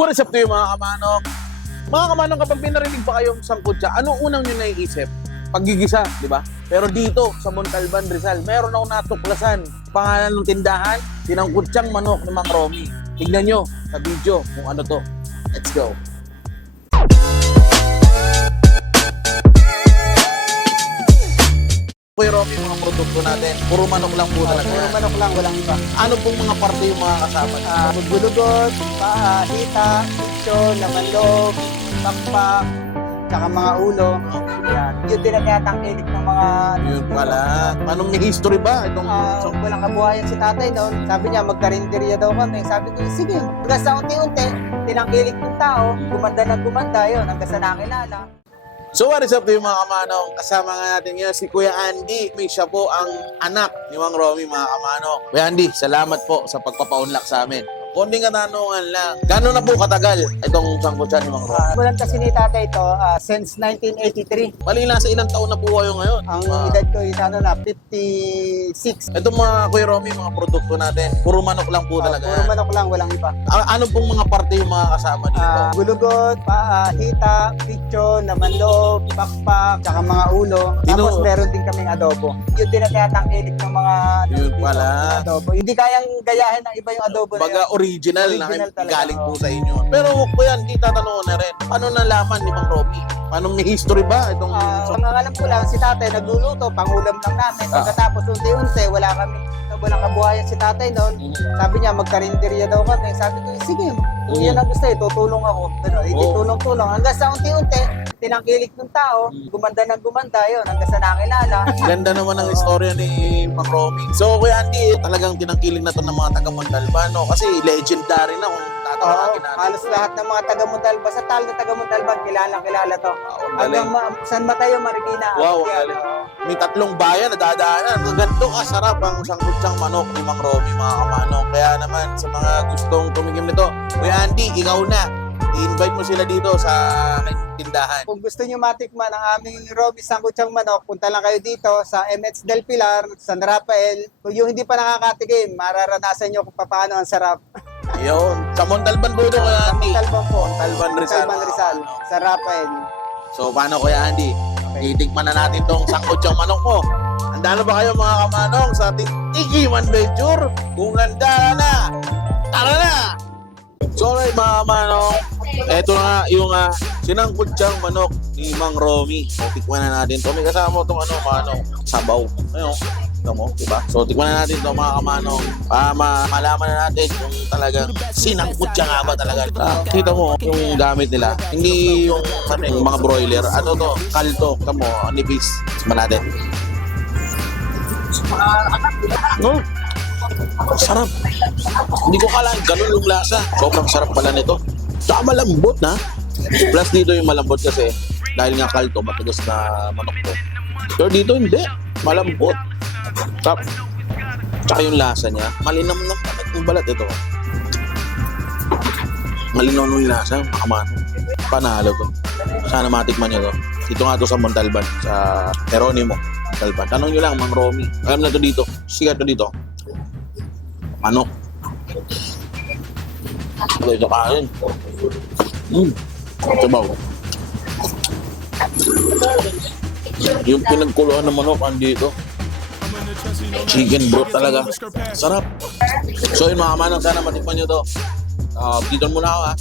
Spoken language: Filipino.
What is up to you mga kamanong? Mga kamanong, kapag pinarinig pa kayong sangkutsa, anong unang nyo naiisip? Paggigisa, di ba? Pero dito, sa Montalban, Rizal, meron akong natuklasan. Pangalan ng tindahan, sinangkutsang manok ng Mang Romy. Tignan nyo sa video kung ano to. Let's go! Kuya Romy, mga produkto natin, puro manok lang po talaga. Puro manok lang, walang iba. Ano pong mga parte yung mga kasama niyo? Gulugod, paa, hita, lechon, laman loob, pakpak, tsaka mga ulo. Yan. Yun din ang tinatangkilik ng mga... Yun pala. Anong may history ba itong... Walang kabuhayan si tatay noon. Sabi niya, magkarinderya daw kami. Sabi ko, sige, hanggang sa unti-unti, tinangkilik ng tao, gumanda na gumanda yun, hanggang sa nakilala. So what is up to yung mga kamanong? Kasama nga natin ngayon si Kuya Andy. May siya po ang anak ni Mang Romy, mga kamanong. Kuya Andy, salamat po sa pagpapaunlak sa amin. Konting katanungan lang. Gano'n na po katagal itong sangkutsa ni Mang Romy? Walang kasi ni tatay ito since 1983. Mali lang sa ilang taon na po kayo ngayon. Ang edad ko is 56. Itong mga Kuya Romy, mga produkto natin, puro manok lang po talaga. Puro manok lang, walang iba. Ano pong mga parte yung mga kasama dito? Gulugod, paa, hita, lechon, laman loob, pakpak, tsaka mga ulo. Tapos meron din kaming adobo. Yun din ang tinatangkilik ng mga Yun pala. adobo. Hindi kayang gayahin ng iba yung adobo na Baga yun. original na talaga, galing po sa inyo. Pero Kuya Andy, tatanungin na rin, paano nalaman ni Mang Romy? Paano may history ba itong... Ang alam ko lang, si tatay nagluluto, pangulam lang namin. Pagkatapos unti-unti, walang kabuhayan si tatay noon. Sabi niya, magkarinderya daw kami. Sabi ko, sige, kung yan ang gusto, tutulong ako. Hindi tulong-tulong. Hanggang sa unti-unti, tinangkilik ng tao, gumanda na gumanda yun, hanggang sa nakilala. Ganda naman ang istorya ni Mang Romy. So Kuya Andy, talagang tinangkilik na to ng mga taga Montalbano kasi legendary na kung tatawagin natin. Halos lahat ng mga taga Montalban, sa tal na taga Montalban, kilala to. Hanggang San Mateo, Marikina. Wow, galing. May tatlong bayan na dadaanan. Ang ganito kasarap ang sangkutsang manok ni Mang Romy, mga kamanok. Kaya naman sa mga gustong tumigim nito, Kuya Andy, ikaw na. I-invite mo sila dito sa tindahan. Kung gusto nyo matikman ang aming Romy Sangkutsang Manok, punta lang kayo dito sa MH Del Pilar, San Rafael. Kung yung hindi pa nakakatikim, mararanasan nyo kung paano ang sarap. Yun. Sa Montalban po ito, Kuya Andy. Montalban po. Montalban, Rizal. Montalban, Rizal. San Rafael. So, paano Kuya Andy? Titikman na natin tong sangkutsang manok mo. Handa na ba kayo mga kamanong sa ating Tikiman Venture? Kung handa na, tara na! So, alright mga kamanong, eto na yung sinangkutsang manok ni Mang Romy. So, tikman na natin to. May kasama itong sabaw. Ayun, ito mo, diba? So, tikman na natin to mga kamanong para malaman na natin kung talagang sinangkutsa nga ba talaga. Kita mo yung gamit nila. Hindi yung mga broiler. Ano to? Kalto. Kita mo, nipis. Tikman natin. No? Sarap. Hindi ko kala ganun yung lasa. Sobrang sarap pala nito. Saka malambot na. Plus dito yung malambot kasi dahil nga kalto, matigas na manok to. Pero dito hindi. Malambot. Tap. Tsaka yung lasa niya, malinam na yung balat ito. Malinaw yung lasa, makamano. Panalo to. Sana matikman niyo to. Dito nga to sa Montalban, sa Jeronimo, Montalban. Tanong nyo lang, Mang Romy. Alam na to dito. Sigat to dito. Manok. Ito kain. Sabaw. Yung pinagkuluan ng manok andito. Chicken broth talaga. Sarap. So yun mga kamanang, sana matikman nyo to. Dito muna ako